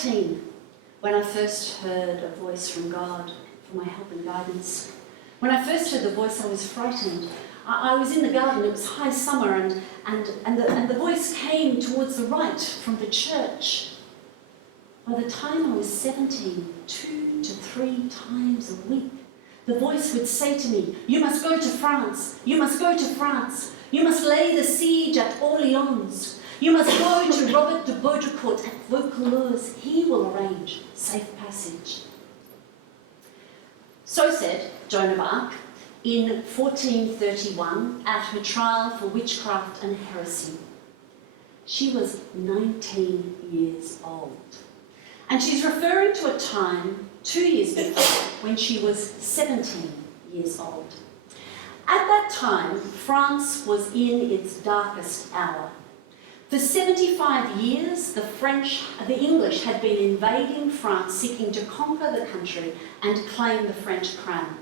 13 when I first heard a voice from God for my help and guidance. When I first heard the voice, I was frightened. I was in the garden, it was high summer, and the voice came towards the right from the church. By the time I was 17, 2 to 3 times a week, the voice would say to me, "You must go to France, you must go to France, you must lay the siege at Orleans, you must go to Robert de Baudricourt at Vaucouleurs, he will arrange safe passage." So said Joan of Arc in 1431 at her trial for witchcraft and heresy. She was 19 years old. And she's referring to a time 2 years before when she was 17 years old. At that time, France was in its darkest hour. For 75 years, the English had been invading France, seeking to conquer the country and claim the French crown.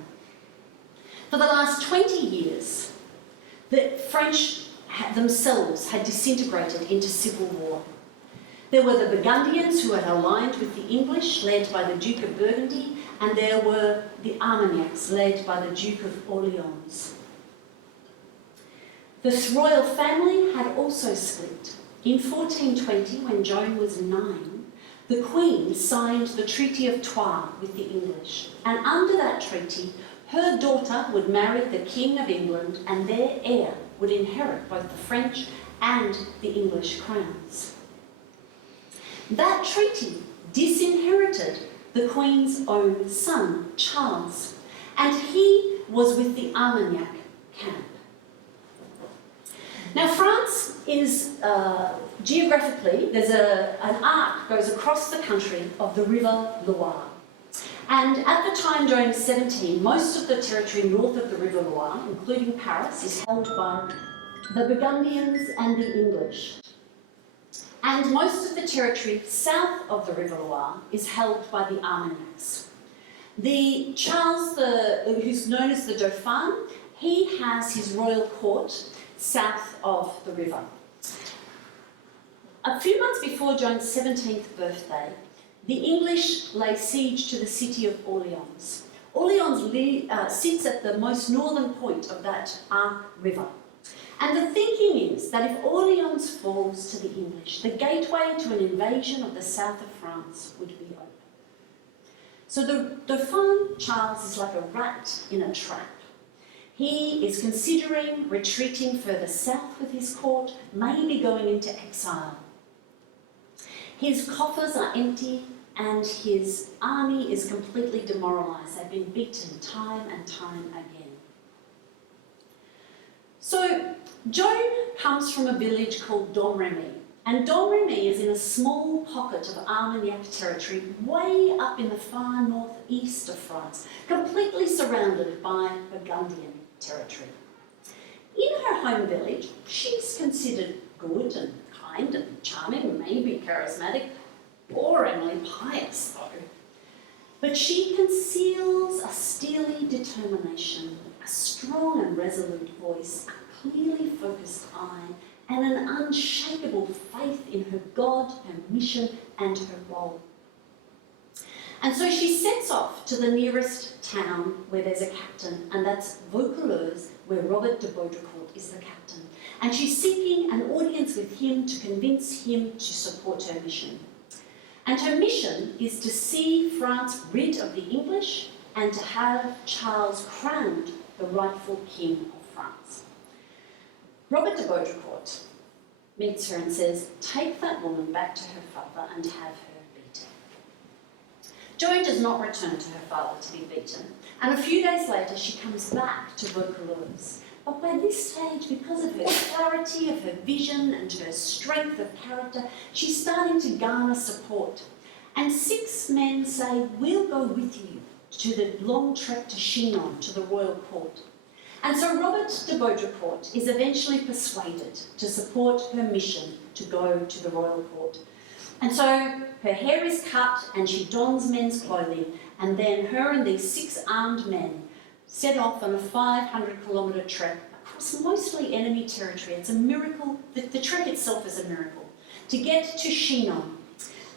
For the last 20 years, the French themselves had disintegrated into civil war. There were the Burgundians who had aligned with the English, led by the Duke of Burgundy, and there were the Armagnacs, led by the Duke of Orleans. The royal family had also split. In 1420, when Joan was 9, the Queen signed the Treaty of Troyes with the English, and under that treaty, her daughter would marry the King of England, and their heir would inherit both the French and the English crowns. That treaty disinherited the Queen's own son, Charles, and he was with the Armagnac camp. Now, France is, geographically, there's an arc goes across the country of the River Loire. And at the time Joan was 17, most of the territory north of the River Loire, including Paris, is held by the Burgundians and the English. And most of the territory south of the River Loire is held by the Armagnacs. The Charles, who's known as the Dauphin, he has his royal court south of the river. A few months before Joan's 17th birthday, the English lay siege to the city of Orleans. Orleans sits at the most northern point of that Arc River. And the thinking is that if Orleans falls to the English, the gateway to an invasion of the south of France would be open. So the Dauphin Charles is like a rat in a trap. He is considering retreating further south with his court, maybe going into exile. His coffers are empty and his army is completely demoralised. They've been beaten time and time again. So Joan comes from a village called Domremy, and Domremy is in a small pocket of Armagnac territory way up in the far northeast of France, completely surrounded by Burgundian territory. In her home village, she's considered good and kind and charming, maybe charismatic, boringly pious though. But she conceals a steely determination, a strong and resolute voice, a clearly focused eye, and an unshakable faith in her God, her mission, and her role. And so she sets off to the nearest town where there's a captain, and that's Vaucouleurs, where Robert de Baudricourt is the captain. And she's seeking an audience with him to convince him to support her mission. And her mission is to see France rid of the English and to have Charles crowned the rightful king of France. Robert de Baudricourt meets her and says, "Take that woman back to her father and have her beaten." Joan does not return to her father to be beaten, and a few days later she comes back to Vaucouleurs. But by this stage, because of her clarity, of her vision and her strength of character, she's starting to garner support. And 6 men say, "We'll go with you to the long trek to Chinon, to the royal court." And so Robert de Baudricourt is eventually persuaded to support her mission to go to the royal court. And so her hair is cut and she dons men's clothing, and then her and these 6 armed men set off on a 500-kilometre trek across mostly enemy territory. It's a miracle. The trek itself is a miracle. To get to Chinon.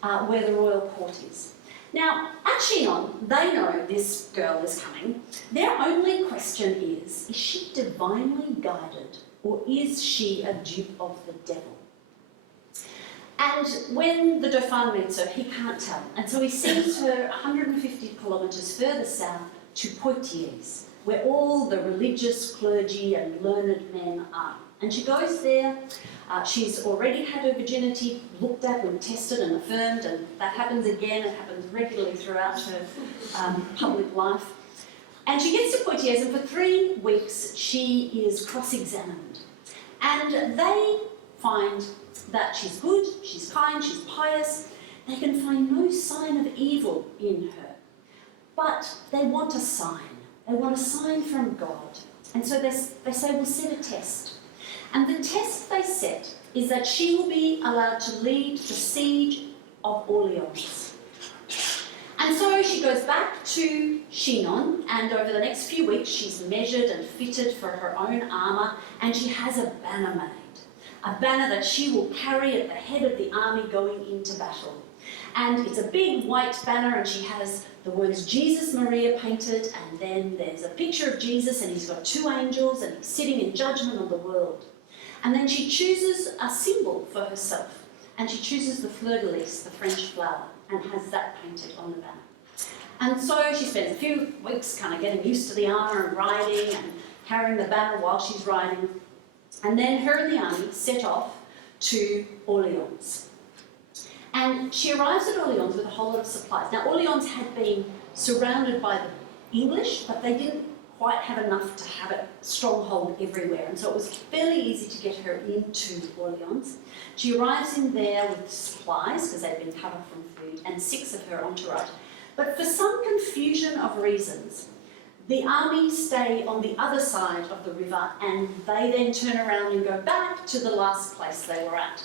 where the royal court is. Now, at Chinon, they know this girl is coming. Their only question is she divinely guided, or is she a dupe of the devil? And when the Dauphin meets her, he can't tell. And so he sends her 150 kilometres further south to Poitiers, where all the religious clergy and learned men are. And she goes there. She's already had her virginity looked at and tested and affirmed, and that happens again. It happens regularly throughout her public life. And she gets to Poitiers, and for 3 weeks she is cross-examined. And they find that she's good, she's kind, she's pious. They can find no sign of evil in her. But they want a sign. They want a sign from God. And so they say, we'll set a test. And the test they set is that she will be allowed to lead the siege of Orleans. And so she goes back to Chinon, and over the next few weeks she's measured and fitted for her own armour, and she has a banner made. A banner that she will carry at the head of the army going into battle. And it's a big white banner, and she has the words Jesus Maria painted, and then there's a picture of Jesus, and he's got 2 angels, and he's sitting in judgment on the world. And then she chooses a symbol for herself, and she chooses the fleur-de-lis, the French flower, and has that painted on the banner. And so she spends a few weeks kind of getting used to the armour and riding and carrying the banner while she's riding. And then her and the army set off to Orleans. And she arrives at Orleans with a whole lot of supplies. Now, Orleans had been surrounded by the English, but they didn't quite have enough to have a stronghold everywhere. And so it was fairly easy to get her into Orleans. She arrives in there with supplies, because they'd been cut off from food, and 6 of her entourage. But for some confusion of reasons, the army stay on the other side of the river, and they then turn around and go back to the last place they were at.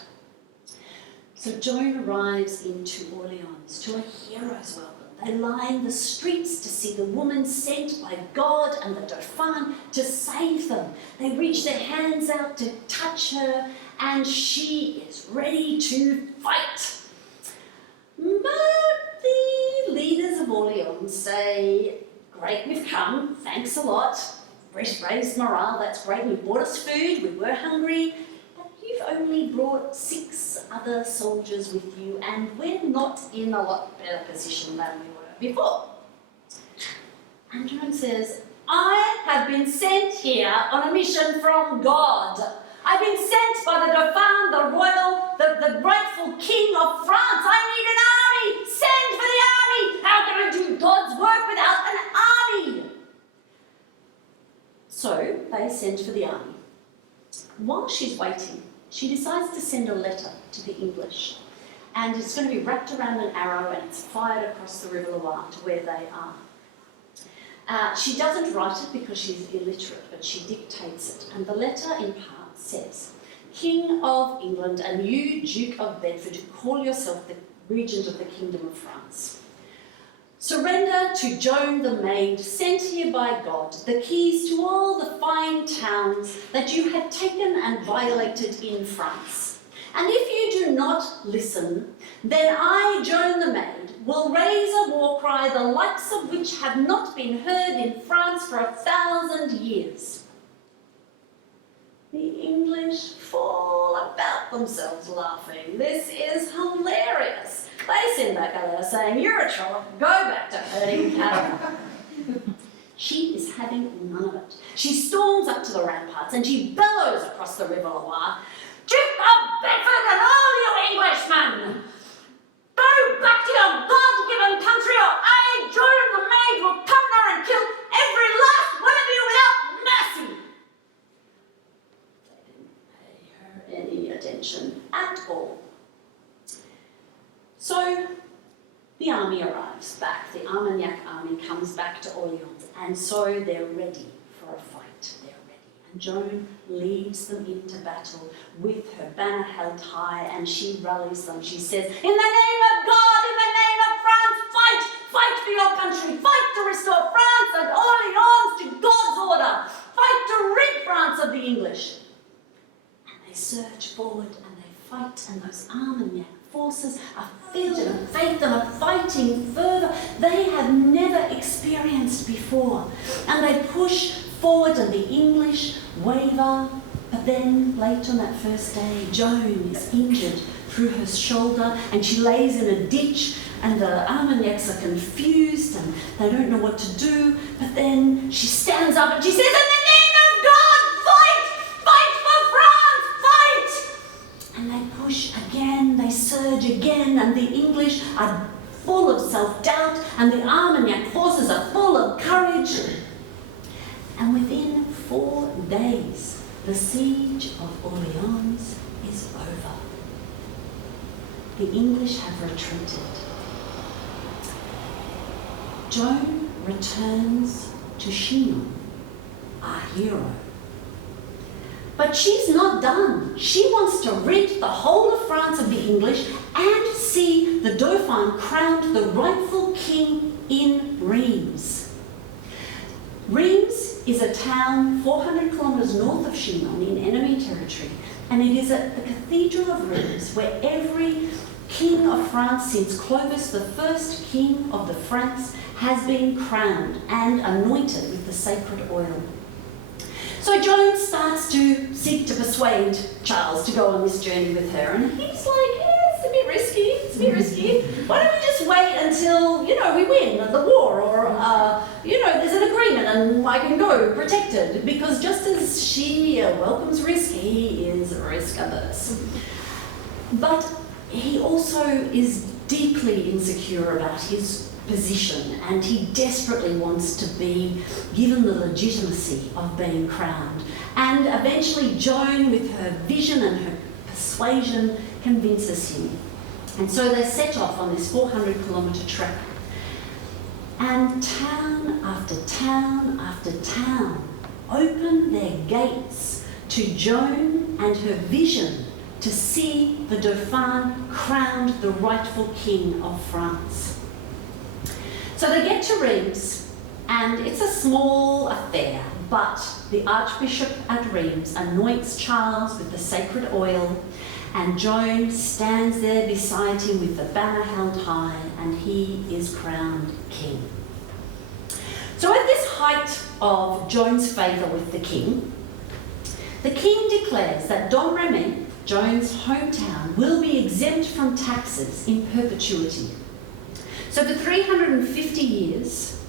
So Joan arrives into Orleans to a hero's welcome. They line the streets to see the woman sent by God and the Dauphin to save them. They reach their hands out to touch her, and she is ready to fight. But the leaders of Orleans say, great, we've come, thanks a lot. Raised morale, that's great. You brought us food, we were hungry. You've only brought 6 other soldiers with you, and we're not in a lot better position than we were before. And Joan says, I have been sent here on a mission from God. I've been sent by the Dauphin, the royal, the rightful king of France. I need an army. Send for the army. How can I do God's work without an army? So they send for the army. While she's waiting, she decides to send a letter to the English, and it's going to be wrapped around an arrow and it's fired across the River Loire to where they are. She doesn't write it because she's illiterate, but she dictates it, and the letter in part says, King of England, and you, Duke of Bedford, call yourself the regent of the Kingdom of France. Surrender to Joan the Maid, sent here by God, the keys to all the fine towns that you have taken and violated in France. And if you do not listen, then I, Joan the Maid, will raise a war cry the likes of which have not been heard in France for 1,000 years. The English fall about themselves laughing. This is hilarious. They send back a letter saying, you're a troll, go back to herding cattle. She is having none of it. She storms up to the ramparts and she bellows across the River Loire, Duke of Bedford and all you Englishmen! Go back to your God-given country, or I, Joan the Maid, will come there and kill every last one of you without mercy! They didn't pay her any attention at all. So the army arrives back. The Armagnac army comes back to Orleans, and so they're ready for a fight. They're ready. And Joan leads them into battle with her banner held high, and she rallies them. She says, in the name of God, in the name of France, fight! Fight for your country! Fight to restore France and Orleans to God's order! Fight to rid France of the English! And they surge forward and they fight, and those Armagnac forces are filled with faith and are fighting further they have never experienced before. And they push forward and the English waver. But then, late on that first day, Joan is injured through her shoulder and she lays in a ditch, and the Armagnacs are confused and they don't know what to do. But then she stands up and she says, "In the name of God, fight! Fight for France! Fight!" And they push again, they surge again, and the English are full of self-doubt and the Armagnac forces are full of courage. And within 4 days, the siege of Orleans is over. The English have retreated. Joan returns to Chinon, our hero. But she's not done. She wants to rid the whole of France of the English and see the Dauphin crowned the rightful king in Reims. Reims is a town 400 kilometres north of Chinon in enemy territory, and it is at the Cathedral of Reims where every king of France since Clovis, the first king of the Franks, has been crowned and anointed with the sacred oil. So Joan starts to seek to persuade Charles to go on this journey with her, and he's like, it's a bit risky, Why don't we just wait until, we win the war, or, there's an agreement and I can go protected, because just as she welcomes risk, he is risk averse. But he also is deeply insecure about his position, and he desperately wants to be given the legitimacy of being crowned. And eventually Joan, with her vision and her persuasion, convinces him. And so they set off on this 400-kilometre trek. And town after town after town open their gates to Joan and her vision to see the Dauphin crowned the rightful king of France. So they get to Reims, and it's a small affair, but the Archbishop at Reims anoints Charles with the sacred oil, and Joan stands there beside him with the banner held high, and he is crowned king. So at this height of Joan's favour with the king declares that Domremy, Joan's hometown, will be exempt from taxes in perpetuity. So for 350 years,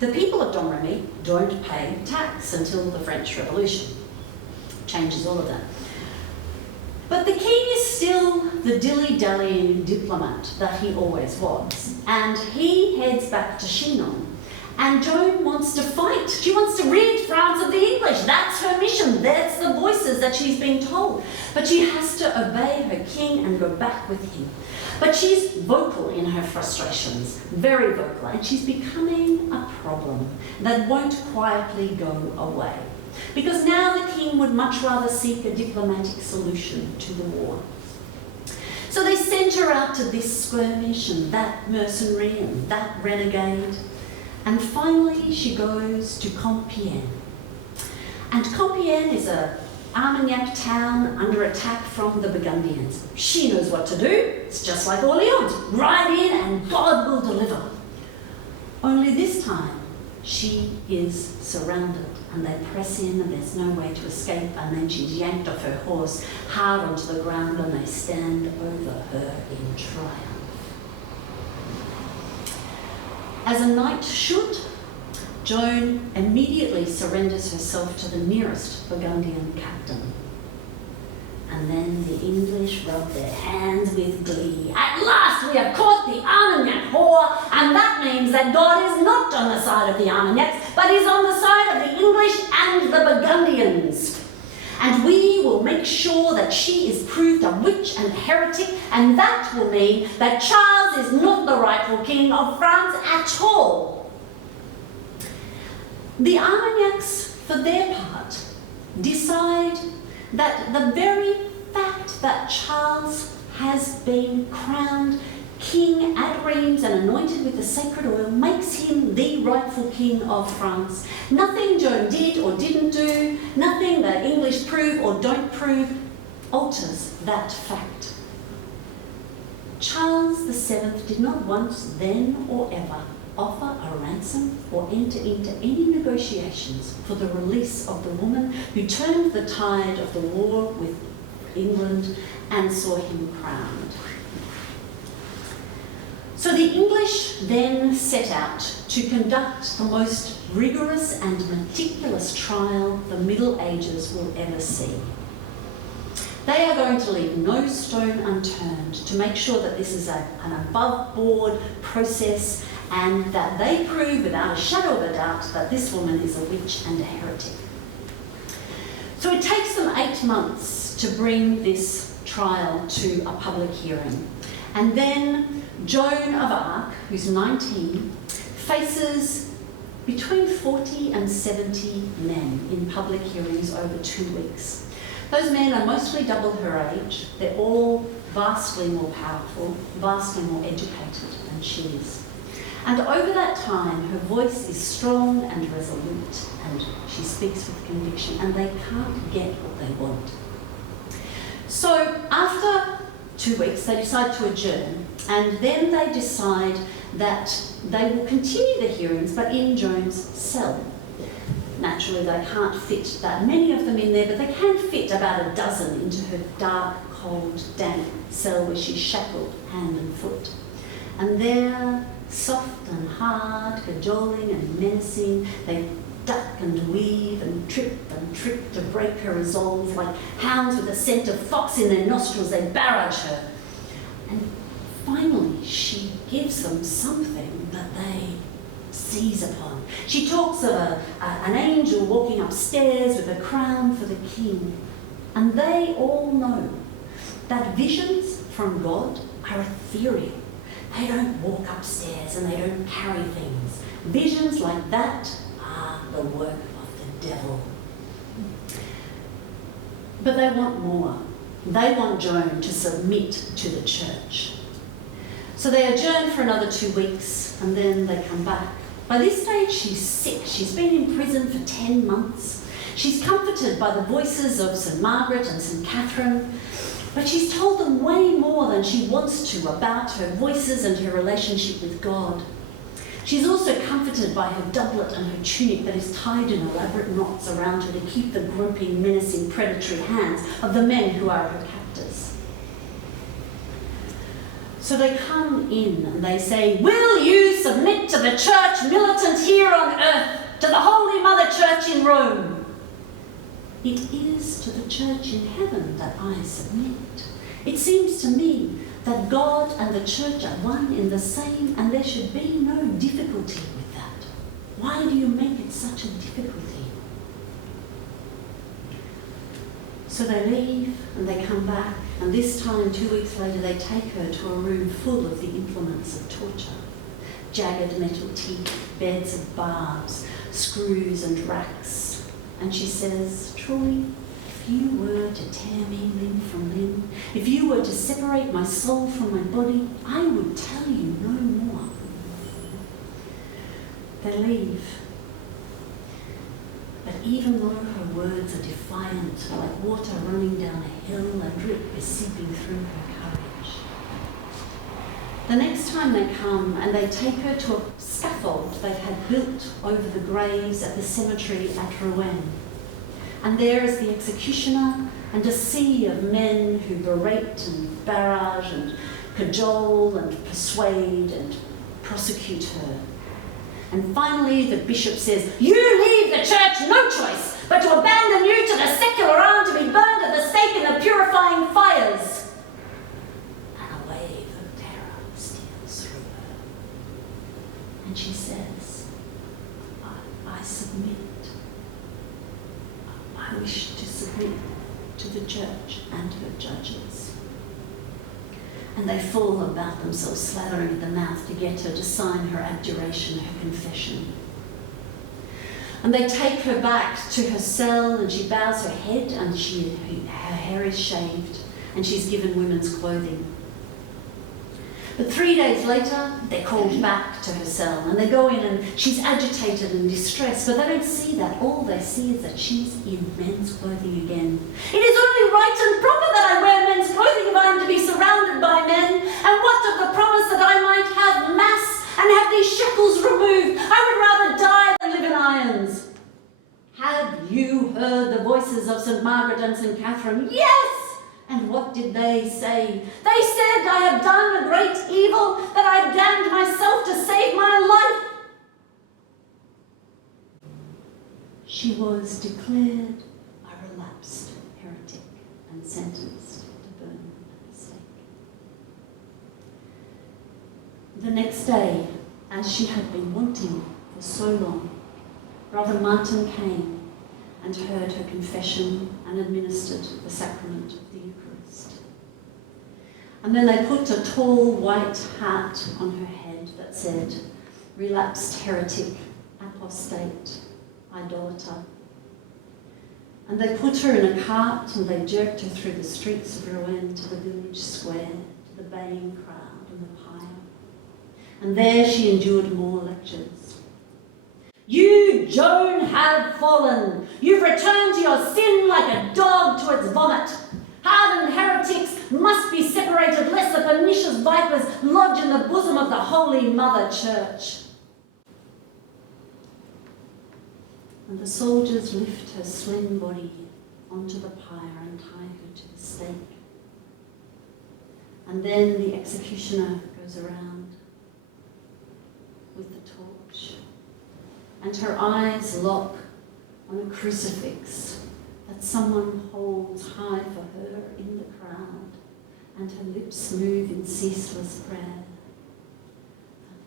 the people of Domremy don't pay tax until the French Revolution. Changes all of that. But the king is still the dilly-dallying diplomat that he always was, and he heads back to Chinon. And Joan wants to fight. She wants to rid France of the English. That's her mission. That's the voices that she's been told. But she has to obey her king and go back with him. But she's vocal in her frustrations, very vocal, and she's becoming a problem that won't quietly go away. Because now the king would much rather seek a diplomatic solution to the war. So they send her out to this skirmish and that mercenary and that renegade. And finally she goes to Compiègne. And Compiègne is a Armagnac town under attack from the Burgundians. She knows what to do. It's just like Orleans. Ride in and God will deliver. Only this time she is surrounded, and they press in and there's no way to escape, and then she's yanked off her horse hard onto the ground, and they stand over her in triumph. As a knight should, Joan immediately surrenders herself to the nearest Burgundian captain. And then the English rub their hands with glee. At last we have caught the Armagnac whore, and that means that God is not on the side of the Armagnacs, but is on the side of the English and the Burgundians. And we will make sure that she is proved a witch and heretic, and that will mean that Charles is not the rightful king of France at all. The Armagnacs, for their part, decide that the very fact that Charles has been crowned king at Reims and anointed with the sacred oil makes him the rightful king of France. Nothing Joan did or didn't do, nothing the English prove or don't prove, alters that fact. Charles VII did not once, then or ever, offer a ransom or enter into any negotiations for the release of the woman who turned the tide of the war with England and saw him crowned. So the English then set out to conduct the most rigorous and meticulous trial the Middle Ages will ever see. They are going to leave no stone unturned to make sure that this is an above-board process and that they prove without a shadow of a doubt that this woman is a witch and a heretic. So it takes them 8 months to bring this trial to a public hearing. And then Joan of Arc, who's 19, faces between 40 and 70 men in public hearings over 2 weeks. Those men are mostly double her age. They're all vastly more powerful, vastly more educated than she is. And over that time, her voice is strong and resolute, and she speaks with conviction, and they can't get what they want. So after 2 weeks, they decide to adjourn, and then they decide that they will continue the hearings, but in Joan's cell. Naturally, they can't fit that many of them in there, but they can fit about a dozen into her dark, cold, damp cell where she's shackled hand and foot. And there, soft and hard, cajoling and menacing, they duck and weave and trip to break her resolve. Like hounds with the scent of fox in their nostrils, they barrage her. And finally, she gives them something that they seize upon. She talks of an angel walking upstairs with a crown for the king. And they all know that visions from God are ethereal. They don't walk upstairs and they don't carry things. Visions like that are the work of the devil. But they want more. They want Joan to submit to the church. So they adjourn for another 2 weeks and then they come back. By this stage, she's sick. She's been in prison for 10 months. She's comforted by the voices of St. Margaret and St. Catherine, but she's told them way more than she wants to about her voices and her relationship with God. She's also comforted by her doublet and her tunic that is tied in elaborate knots around her to keep the groping, menacing, predatory hands of the men who are her captors. So they come in and they say, "Will you submit to the church militant here on earth, to the Holy Mother Church in Rome?" "It is to the church in heaven that I submit. It seems to me that God and the church are one in the same, and there should be no difficulty with that. Why do you make it such a difficulty?" So they leave and they come back, and this time, 2 weeks later, they take her to a room full of the implements of torture. Jagged metal teeth, beds of barbs, screws and racks. And she says, "Truly, if you were to tear me limb from limb, if you were to separate my soul from my body, I would tell you no more." They leave. But even though her words are defiant, like water running down a hill, a drip is seeping through her courage. The next time they come and they take her to a scaffold they had built over the graves at the cemetery at Rouen. And there is the executioner and a sea of men who berate and barrage and cajole and persuade and prosecute her. And finally the bishop says, "You leave the church no choice but to abandon you to the secular arm to be burned at the stake in the purifying fires." And a wave of terror steals through her. And she says, I submit. I wish to submit to the church and her judges. And they fall about themselves, slathering at the mouth to get her to sign her abjuration, her confession. And they take her back to her cell, and she bows her head, and her hair is shaved, and she's given women's clothing. But 3 days later, they're called back to her cell, and they go in, and she's agitated and distressed, but they don't see that. All they see is that she's in men's clothing again. "It is only right and proper that I wear men's loathing if I am to be surrounded by men? And what of the promise that I might have mass and have these shackles removed? I would rather die than live in irons. Have you heard the voices of St. Margaret and St. Catherine? Yes! And what did they say? They said, I have done a great evil, that I have damned myself to save my life. She was declared a relapsed heretic and sentenced to burn at the stake. The next day, as she had been wanting for so long, Brother Martin came and heard her confession and administered the sacrament of the Eucharist. And then they put a tall white hat on her head that said, relapsed heretic, apostate, idolater. And they put her in a cart and they jerked her through the streets of Rouen to the village square, to the baying crowd and the pyre. And there she endured more lectures. You, Joan, have fallen. You've returned to your sin like a dog to its vomit. Hardened heretics must be separated lest the pernicious vipers lodge in the bosom of the Holy Mother Church. And the soldiers lift her slim body onto the pyre and tie her to the stake. And then the executioner goes around with the torch. And her eyes lock on a crucifix that someone holds high for her in the crowd, and her lips move in ceaseless prayer.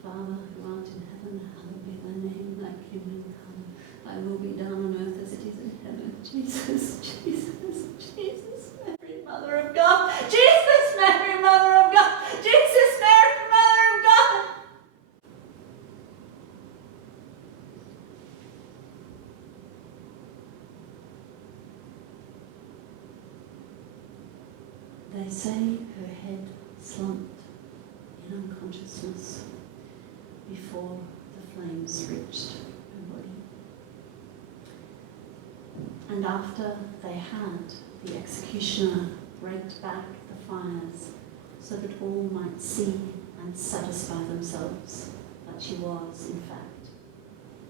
Our Father who art in heaven, hallowed be thy name, thy kingdom come, thy will be done on earth as it is in heaven. Jesus, Jesus, Jesus, Mary, Mother of God, Jesus, Mary, Mother of God, Jesus, Mary, Mother of God. They say her head slumped in unconsciousness before the flames reached her body. And after they had, the executioner raked back the fires so that all might see and satisfy themselves that she was, in fact,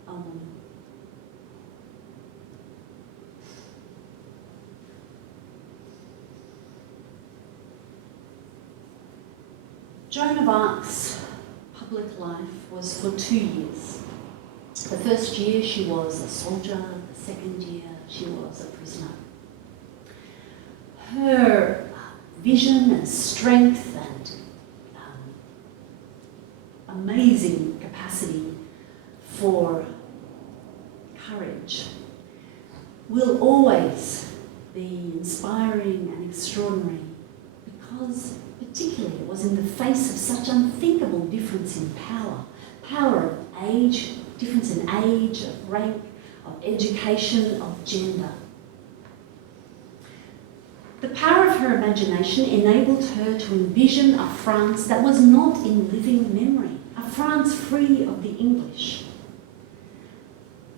a woman. Joan of Arc's public life was for 2 years. The first year she was a soldier, the second year she was a prisoner. Her vision and strength and amazing capacity for courage will always be inspiring and extraordinary, because particularly it was in the face of such unthinkable difference in power of age, difference in age, of rank, of education, of gender. The power of her imagination enabled her to envision a France that was not in living memory, a France free of the English.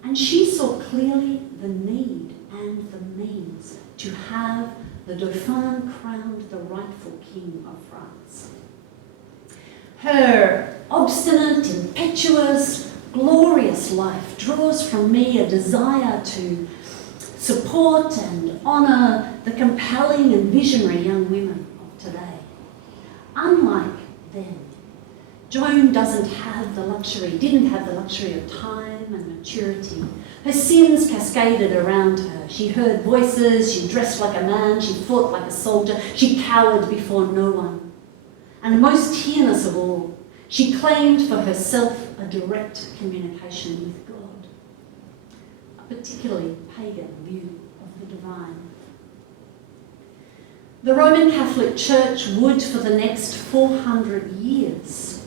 And she saw clearly the need and the means to have the Dauphin crowned the rightful king of France. Her obstinate, impetuous, glorious life draws from me a desire to support and honour the compelling and visionary young women of today. Unlike then, Joan didn't have the luxury of time and maturity. Her sins cascaded around her. She heard voices, she dressed like a man, she fought like a soldier, she cowered before no one. And most heinous of all, she claimed for herself a direct communication with God, a particularly pagan view of the divine. The Roman Catholic Church would, for the next 400 years,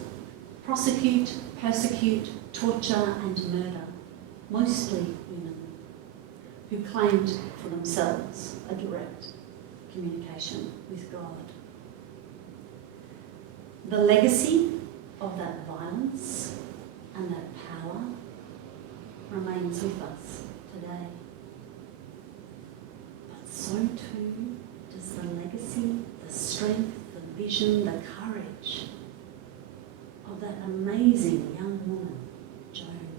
prosecute, persecute, torture and murder mostly women who claimed for themselves a direct communication with God. The legacy of that violence and that power remains with us today. But so too does the legacy, the envision the courage of that amazing young woman, Joan.